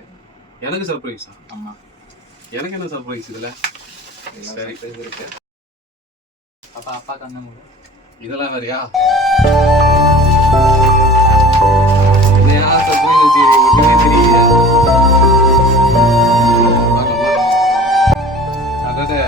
இருக்கு. எனக்கு சர்ப்ரைஸா? ஆமா. எனக்கு என்ன சர்ப்ரைஸ் இதுல? சரி இருக்கு. அப்பா அப்பா கண்ணு மூடு. இதெல்லாம் வேறயா? என்னையா சர்ப்ரைஸ் வச்சிருக்கீங்க? ஒண்ணுமே தெரியலையா? அடடே.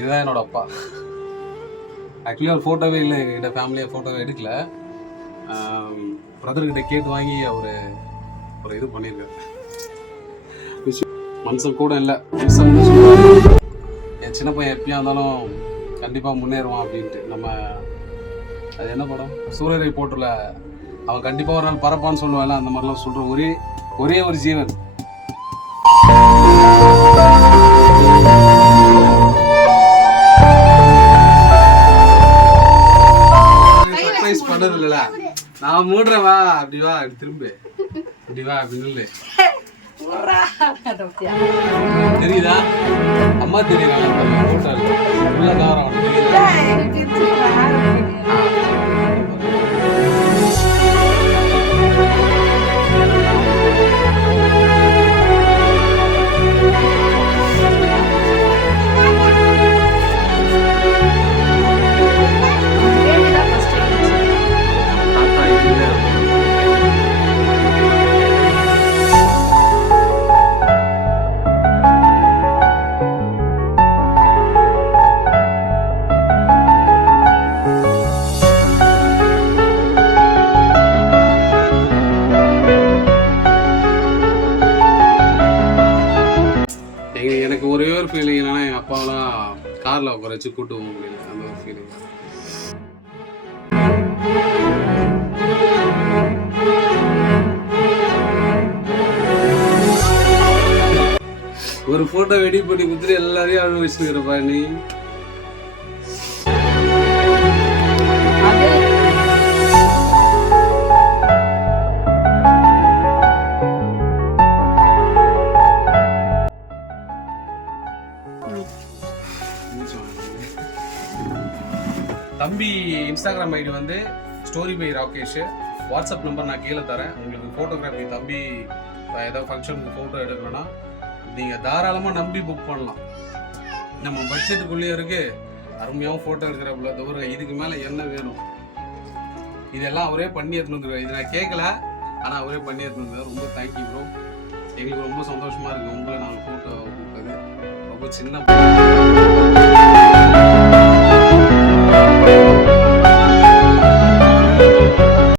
இதுதான் என்னோட அப்பா. ஆக்சுவலி ஒரு ஃபோட்டோவே இல்லை எங்ககிட்ட, ஃபேமிலியாக ஃபோட்டோவே எடுக்கல. பிரதர்கிட்ட கேட்டு வாங்கி அவர் ஒரு இது பண்ணியிருக்காரு. மனுஷன் கூட இல்லை, மனுஷன் என் சின்ன பையன் எப்படியா இருந்தாலும் கண்டிப்பாக முன்னேறுவான் அப்படின்ட்டு. நம்ம அது என்ன படம், சூரியரை போட்டுல அவன் கண்டிப்பாக ஒரு நாள் பறப்பான்னு சொல்லுவாள், அந்த மாதிரிலாம் சொல்கிற ஒரே ஒரு ஜீவன். சர்ப்ரைஸ் பண்ணது இல்ல, நான் மூடுறேன், வா அப்படி வா, திரும்ப இப்படி வா அப்படின்னு தெரியுதா? அம்மா தெரியுதா? போட்டோ உள்ள கவரம் எனக்கு ஒரே ஒரு ஃபீலிங் என்னன்னா, எங்கள் அப்பாவெல்லாம் காரில் உட்கார வச்சு கூட்டு போக முடியல, அந்த ஒரு ஃபீலிங். ஒரு ஃபோட்டோ எடிட் பண்ணி கொடுத்துட்டு எல்லாரையும் அனுபவிச்சுருக்கிறப்பா நீ. தம்பி இன்ஸ்டாகிராம் ஐடி வந்து story by Rakesh. WhatsApp number நான் கீழே தரேன். உங்களுக்கு ஃபோட்டோகிராஃபி தம்பி ஏதாவது ஃபங்க்ஷனுக்கு ஃபோட்டோ எடுக்கணும்னா நீங்கள் தாராளமாக நம்பி புக் பண்ணலாம். நம்ம பட்ஜெட்டுக்குள்ளேயே இருக்குது, அருமையாகவும் ஃபோட்டோ எடுக்கிறப்பல தவிர இதுக்கு மேலே என்ன வேணும்? இதெல்லாம் அவரே பண்ணி எடுத்துன்னு வந்துருக்காரு. இது நான் கேட்கல, ஆனால் அவரே பண்ணி எடுத்துன்னு வந்தார். ரொம்ப தேங்க்யூ ப்ரோ, எங்களுக்கு ரொம்ப சந்தோஷமாக இருக்குது உங்களை நாங்கள் ஃபோட்டோ கொடுத்தது. ரொம்ப சின்ன